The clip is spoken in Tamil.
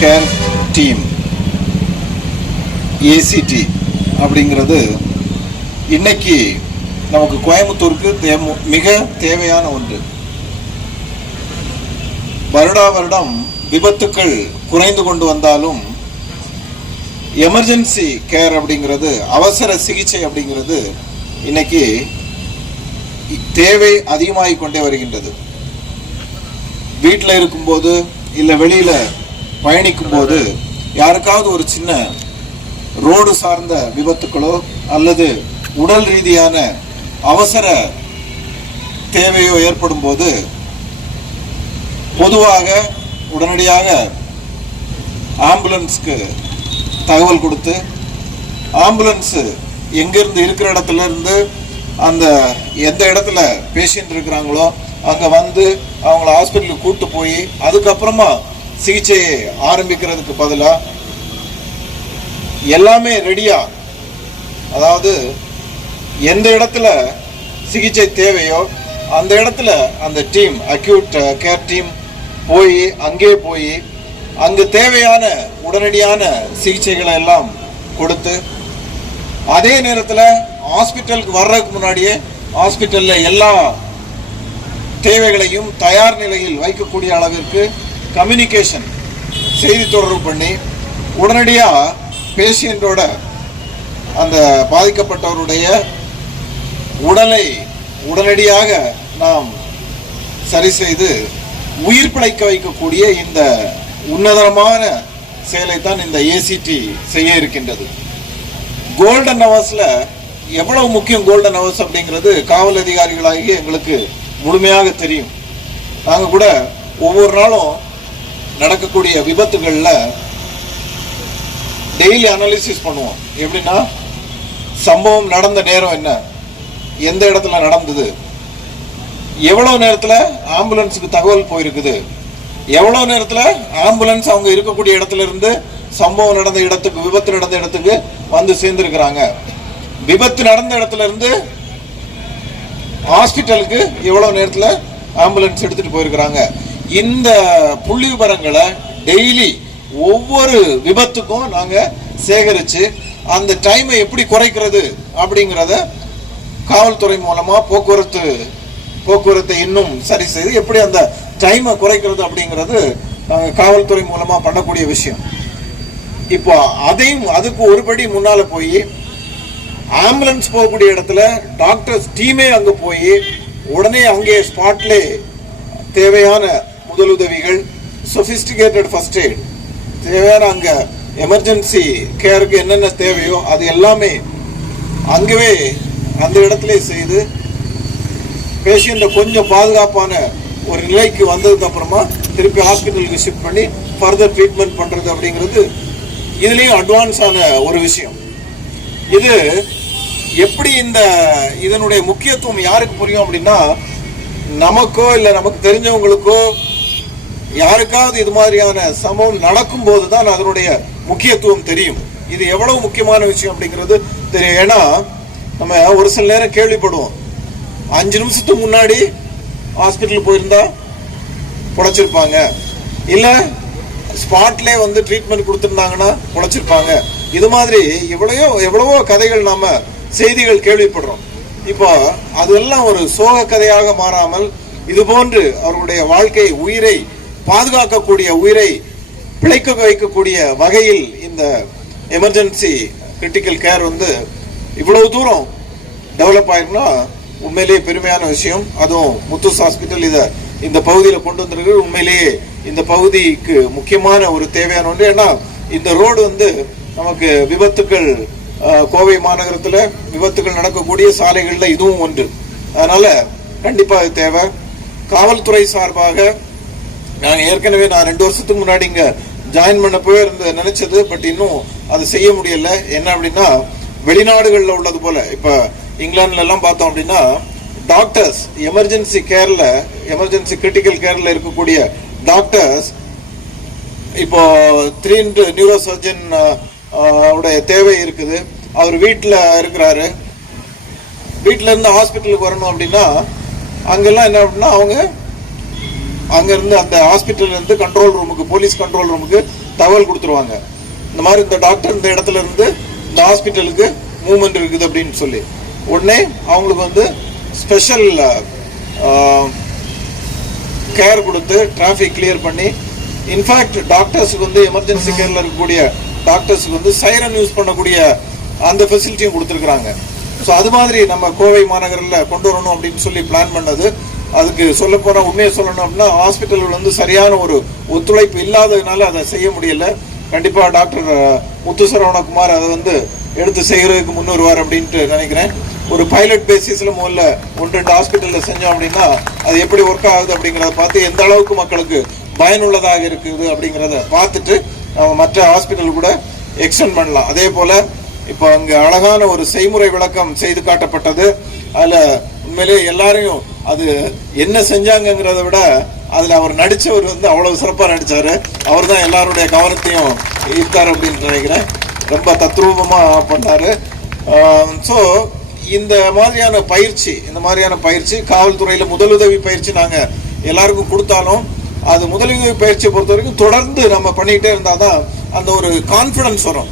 கேர் டீம் ஏசிடி அப்படிங்கிறது இன்னைக்கு நமக்கு கோயம்புத்தூருக்கு தே மிக தேவையான ஒன்று. வருடா வருடம் விபத்துக்கள் குறைந்து கொண்டு வந்தாலும் எமர்ஜென்சி கேர் அப்படிங்கிறது அவசர சிகிச்சை அப்படிங்கிறது இன்னைக்கு தேவை அதிகமாகிக் கொண்டே வருகின்றது. வீட்டில் இருக்கும்போது இல்லை வெளியில் பயணிக்கும்போது யாருக்காவது ஒரு சின்ன ரோடு சார்ந்த விபத்துக்களோ அல்லது உடல் ரீதியான அவசர தேவையோ ஏற்படும் போது பொதுவாக உடனடியாக ஆம்புலன்ஸ்க்கு தகவல் கொடுத்து ஆம்புலன்ஸு எங்கேருந்து இருக்கிற இடத்துல இருந்து அந்த எந்த இடத்துல பேஷண்ட் இருக்கிறாங்களோ அங்கே வந்து அவங்கள ஹாஸ்பிட்டலுக்கு கூப்பிட்டு போய் அதுக்கப்புறமா சிகிச்சையை ஆரம்பிக்கிறதுக்கு பதிலாக எல்லாமே ரெடியா? அதாவது எந்த இடத்துல சிகிச்சை தேவையோ அந்த இடத்துல அந்த டீம் அக்யூட் கேர் டீம் போய் அங்கே போய் அங்கு தேவையான உடனடியான சிகிச்சைகளை எல்லாம் கொடுத்து அதே நேரத்தில் ஹாஸ்பிட்டலுக்கு வர்றதுக்கு முன்னாடியே ஹாஸ்பிட்டலில் எல்லா தேவைகளையும் தயார் நிலையில் வைக்கக்கூடிய அளவிற்கு கம்யூனிகேஷன் செய்தி தொடர்பு பண்ணி உடனடியாக பேஷியண்டோட அந்த பாதிக்கப்பட்டவருடைய உடலை உடனடியாக நாம் சரி செய்து உயிர் பிழைக்க வைக்கக்கூடிய இந்த உன்னதமான தான் இந்த ஏசிடி செய்ய இருக்கின்றது. கோல்டன் ஹவர்ஸில் எவ்வளவு முக்கியம் கோல்டன் ஹவர்ஸ் அப்படிங்கிறது காவல் அதிகாரிகளாகி எங்களுக்கு முழுமையாக தெரியும். நாங்கள் கூட ஒவ்வொரு நாளும் நடக்கக்கூடிய விபத்துகளில் டெய்லி அனாலிசிஸ் பண்ணுவோம். எப்படின்னா சம்பவம் நடந்த நேரம் என்ன? எந்த இடத்துல நடந்தது? எவ்வளோ நேரத்தில் ஆம்புலன்ஸுக்கு தகவல் போயிருக்குது? எவ்வளோ நேரத்தில் ஆம்புலன்ஸ் அவங்க இருக்கக்கூடிய இடத்துல இருந்து சம்பவம் நடந்த இடத்துக்கு விபத்து நடந்த இடத்துக்கு வந்து சேர்ந்துருக்கிறாங்க. விபத்து நடந்த இடத்துல இருந்து ஹாஸ்பிட்டலுக்கு எவ்வளோ நேரத்தில் ஆம்புலன்ஸ் எடுத்துகிட்டு போயிருக்கிறாங்க? இந்த புள்ளி விவரங்களை டெய்லி ஒவ்வொரு விபத்துக்கும் நாங்கள் சேகரித்து அந்த டைமை எப்படி குறைக்கிறது அப்படிங்கிறத காவல்துறை மூலமாக போக்குவரத்து போக்குவரத்தை இன்னும் சரி செய்து எப்படி அந்த டைமை குறைக்கிறது அப்படிங்கிறது நாங்கள் காவல்துறை மூலமாக பண்ணக்கூடிய விஷயம். இப்போ அதையும் அதுக்கு ஒருபடி முன்னால் போய் ஆம்புலன்ஸ் போகக்கூடிய இடத்துல டாக்டர்ஸ் டீமே அங்கே போய் உடனே அங்கே ஸ்பாட்லே தேவையான முதலுதவிகள் சொபிஸ்டிகேட்டட் ஃபர்ஸ்ட் எய்ட் தேவையான அங்கே எமர்ஜென்சி கேருக்கு என்னென்ன தேவையோ அது எல்லாமே அங்கவே அந்த இடத்துல செய்து பேஷண்ட்டை கொஞ்சம் பாதுகாப்பான ஒரு நிலைக்கு வந்ததுக்கு அப்புறமா திருப்பி ஹாஸ்பிட்டலுக்கு ஷிஃப்ட் பண்ணி ஃபர்தர் ட்ரீட்மெண்ட் பண்ணுறது அப்படிங்கிறது இதுலேயும் அட்வான்ஸான ஒரு விஷயம். இது எப்படி இந்த இதனுடைய முக்கியத்துவம் யாருக்கு புரியும் அப்படின்னா நமக்கோ இல்லை நமக்கு தெரிஞ்சவங்களுக்கோ யாருக்காவது இது மாதிரியான சம்பவம் நடக்கும்போது தான் அதனுடைய முக்கியத்துவம் தெரியும். இது எவ்வளவு முக்கியமான விஷயம் அப்படிங்கிறது தெரியும். ஏன்னா நம்ம ஒரு சில நேரம் கேள்விப்படுவோம். அஞ்சு நிமிஷத்துக்கு முன்னாடி ஹாஸ்பிட்டல் போயிருந்தா பொழைச்சிருப்பாங்க. இல்லை ஸ்பாட்லேயே வந்து ட்ரீட்மெண்ட் கொடுத்துருந்தாங்கன்னா பொழைச்சிருப்பாங்க. இது மாதிரி எவ்வளையோ எவ்வளவோ கதைகள் நாம செய்திகள் கேள்விப்படுறோம். இப்போ அதெல்லாம் ஒரு சோக கதையாக மாறாமல் இது போன்று அவர்களுடைய வாழ்க்கை உயிரை பாதுகாக்கக்கூடிய உயிரை பிழைக்க வைக்கக்கூடிய வகையில் இந்த எமர்ஜென்சி கிரிட்டிக்கல் கேர் வந்து இவ்வளவு தூரம் டெவலப் ஆயிருக்குன்னா உண்மையிலேயே பெருமையான விஷயம். அதுவும் முத்தூஸ் ஹாஸ்பிட்டல் இதை இந்த பகுதியில் கொண்டு வந்திருக்கு உண்மையிலேயே இந்த பகுதிக்கு முக்கியமான ஒரு தேவையான ஒன்று. ஏன்னா இந்த ரோடு வந்து நமக்கு விபத்துக்கள் கோவை மாநகரத்தில் விபத்துகள் நடக்கக்கூடிய சாலைகளில் இதுவும் ஒன்று. அதனால் கண்டிப்பாக தேவை. காவல்துறை சார்பாக நான் ஏற்கனவே நான் ரெண்டு வருஷத்துக்கு முன்னாடி இங்க ஜாயின் பண்ண போய் இருந்த நினைச்சது பட் இன்னும் அது செய்ய முடியல. என்ன அப்படின்னா வெளிநாடுகளில் உள்ளது போல இப்ப இங்கிலாந்துல எல்லாம் பார்த்தோம் அப்படின்னா டாக்டர்ஸ் எமர்ஜென்சி கேர்ல எமர்ஜென்சி கிரிட்டிக்கல் கேர்ல இருக்கக்கூடிய டாக்டர்ஸ் இப்போ த்ரீ நியூரோ சர்ஜன் உடைய தேவை இருக்குது. அவர் வீட்டில் இருக்கிறாரு. வீட்டில இருந்து ஹாஸ்பிட்டலுக்கு வரணும் அப்படின்னா அங்கெல்லாம் என்ன அப்படின்னா அவங்க அங்கேருந்து அந்த ஹாஸ்பிட்டல்லேருந்து கண்ட்ரோல் ரூமுக்கு போலீஸ் கண்ட்ரோல் ரூமுக்கு தகவல் கொடுத்துருவாங்க. இந்த மாதிரி இந்த டாக்டர் இந்த இடத்துல இருந்து இந்த ஹாஸ்பிட்டலுக்கு மூவ்மெண்ட் இருக்குது அப்படின்னு சொல்லி. உடனே அவங்களுக்கு வந்து ஸ்பெஷல் கேர் கொடுத்து டிராஃபிக் கிளியர் பண்ணி இன்ஃபேக்ட் டாக்டர்ஸுக்கு வந்து எமர்ஜென்சி கேரில் இருக்கக்கூடிய டாக்டர்ஸுக்கு வந்து சைரன் யூஸ் பண்ணக்கூடிய அந்த ஃபெசிலிட்டியும் கொடுத்துருக்குறாங்க. ஸோ அது மாதிரி நம்ம கோவை மாநகரில் கொண்டு வரணும் அப்படின்னு சொல்லி பிளான் பண்ணது அதுக்கு சொல்ல போனால் உண்மையை சொல்லணும்னா ஹாஸ்பிட்டலில் வந்து சரியான ஒரு ஒத்துழைப்பு இல்லாததுனால அதை செய்ய முடியல. கண்டிப்பாக டாக்டர் முத்து சரவணகுமார் அதை வந்து எடுத்து செய்கிறதுக்கு முன் வருவார் அப்படின்ட்டு நினைக்கிறேன். ஒரு பைலட் பேசிஸில் முதல்ல ஒன்று ரெண்டு ஹாஸ்பிட்டலில் செஞ்சோம் அப்படின்னா அது எப்படி ஒர்க் ஆகுது அப்படிங்கிறத பார்த்து எந்த அளவுக்கு மக்களுக்கு பயனுள்ளதாக இருக்குது அப்படிங்கிறத பார்த்துட்டு நம்ம மற்ற ஹாஸ்பிட்டல் கூட எக்ஸ்டெண்ட் பண்ணலாம். அதே போல் இப்போ அங்கே அழகான ஒரு செய்முறை விளக்கம் செய்து காட்டப்பட்டது. அதில் உண்மையிலேயே எல்லாரையும் அது என்ன செஞ்சாங்கங்கிறத விட அதில் அவர் நடித்தவர் வந்து அவ்வளோ சிறப்பாக நடித்தார் அவர் தான் எல்லாருடைய கவனத்தையும் ஈர்த்தார் அப்படின்னு நினைக்கிறேன். ரொம்ப தத்ரூபமாக பண்ணார். ஸோ இந்த மாதிரியான பயிற்சி இந்த மாதிரியான பயிற்சி காவல்துறையில் முதலுதவி பயிற்சி நாங்கள் எல்லாருக்கும் கொடுத்தாலும் அது முதலுதவி பயிற்சியை பொறுத்த வரைக்கும் தொடர்ந்து நம்ம பண்ணிக்கிட்டே இருந்தால் தான் அந்த ஒரு கான்ஃபிடன்ஸ் வரும்.